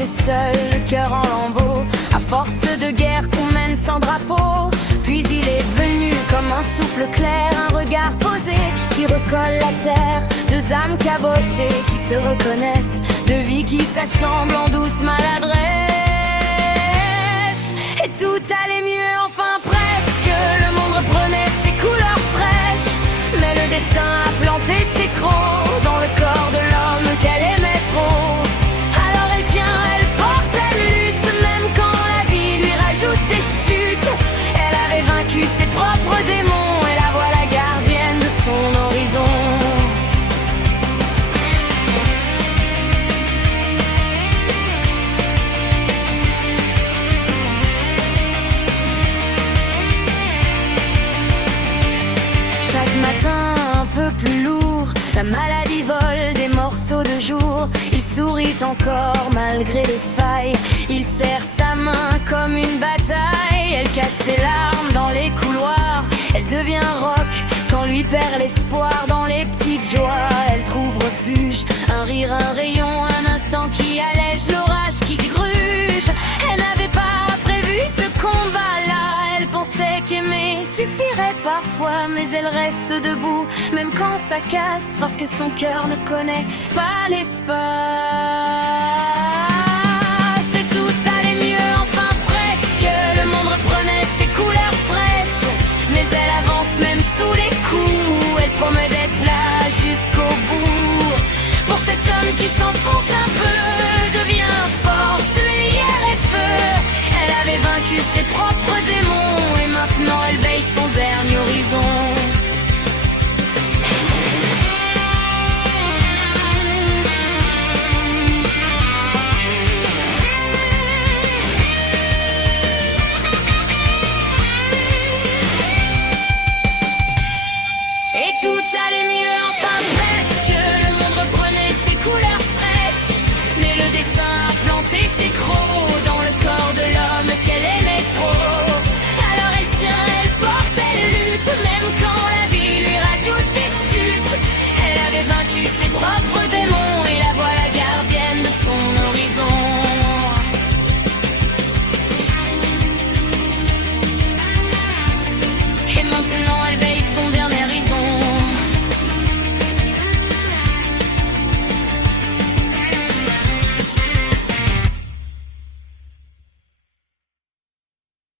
laissé seul, le cœur en lambeaux, à force de guerre qu'on mène sans drapeau. Puis il est venu comme un souffle clair, un regard posé qui recolle la terre. Deux âmes cabossées qui se reconnaissent, deux vies qui s'assemblent en douce maladresse. Et tout allait mieux, enfin presque. Le monde reprenait ses couleurs fraîches, mais le destin a planté ses crocs dans le corps de l'homme qu'elle aimait trop. Alors elle tient, elle porte, elle lutte, même quand la vie lui rajoute des chutes. Elle avait vaincu ses propres démons et la voilà gardienne de son horizon. Chaque matin un peu plus lourd, la maladie vole des morceaux de jour. Il sourit encore malgré les failles, il serre sa main comme une bataille. Elle cache ses larmes dans les couloirs, elle devient rock quand lui perd l'espoir. Dans les petites joies, elle trouve refuge, un rire, un rayon, un instant qui allège l'orage qui gruge. Elle n'avait pas prévu ce combat-là, elle pensait qu'aimer suffirait parfois, mais elle reste debout, même quand ça casse, parce que son cœur ne connaît pas l'espace.